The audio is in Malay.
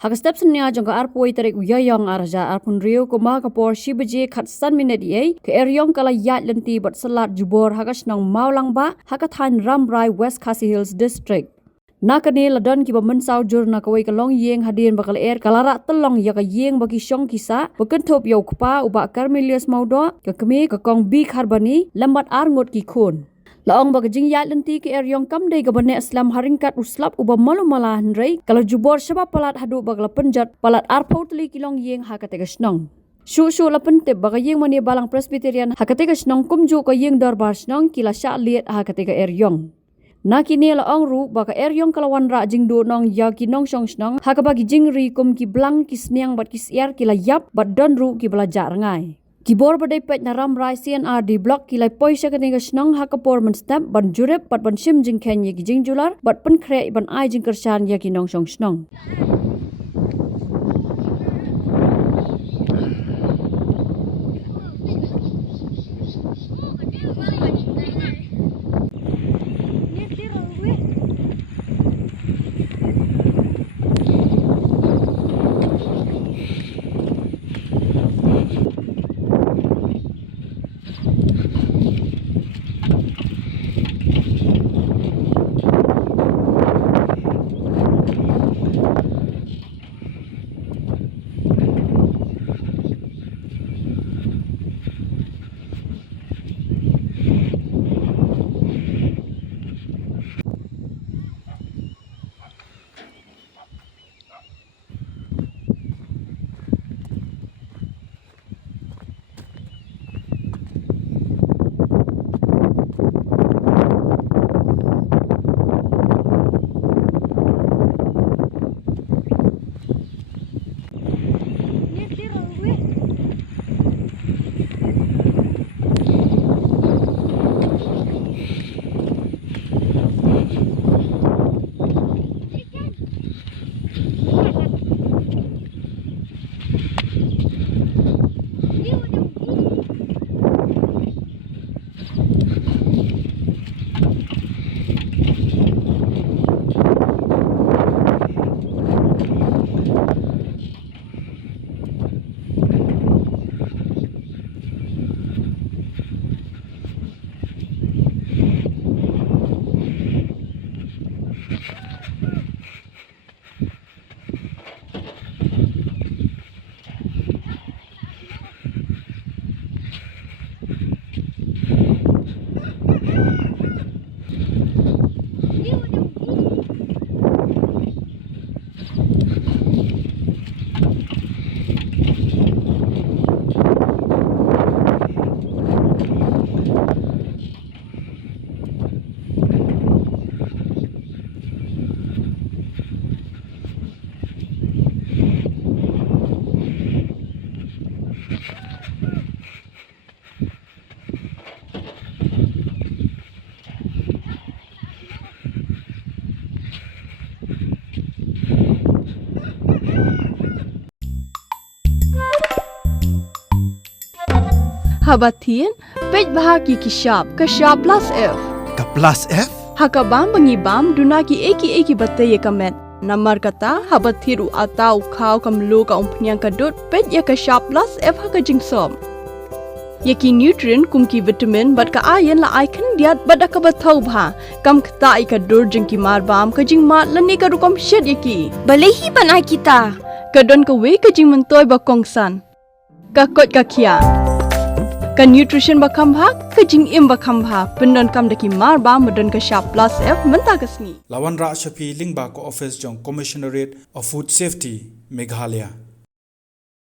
Hak step senia jong ka arpoi tarik uyayang arja arpun rio ko ma ka por shibaje khat san minute ye ke Erīong kala yat lenti bat Syllad Julor hakas nang Mawlangbah hakathan Ramrai West Khasi Hills District. Nakane ladon ki ba Mynsaw jur na kawai ka long Īing hadin bakal kalara telong ya ka Īing bagi syong kisa bukan top yau kpa uba karmelius maudo ka kemi ka kong bi kharbani lambat Ngut ki khun. Laong bagi jing yat lenti ke Erīong kam dei ka bane Islam haringkat uslap uba malu malah nrei kalau Julor sebab palat hadu bagla penjat palat arpotli ki long Īing hakate ka snong. Shu lapen tip baga Īingmane balang Presbyterian hakate ka snong kumju ka Īing darbar snong kila Shah liat hakate ka Erīong. Nakini laong ru baka Erīong kalawan ra jingdo nong ya ki nong song snong hakabagi Jingri kum ki blang ki sniang bat ki siar kila yap bat don ru ki belajar ngai. Kibor badai pet na Ramrai CNR di blok kilai poisa ketingga snong hakapor men step ban jurep bat ban sim jing kenye ki jing Julor bat pen krek ban ai jing kersan ya ki nong song snong. Habatin, pej bahagi kishab, kashab plus F. Ka plus F? Hakabam bangibam dunaki eki batay kamet. Namar kata habathiru atau kau kamlu ka umpnyang kadut pej ya kashab plus F hakajingsom. Yaki nutrient kumki vitamin bat ka iron la icon diat bat akabatau bha. Kam kata ikadur jengki marbam kajing mat lani karukom shed yaki. Balehi banai kita. Kadon ka we kajing mentoy bakongsan. Kakot kakia. Ka nutrition bakam bha kajing im bakam bha pendon kam daki marba medon ka Shah plus F menta kasni. Lawan ra shapi lingba ko office jong commissionerate of food safety Meghalaya.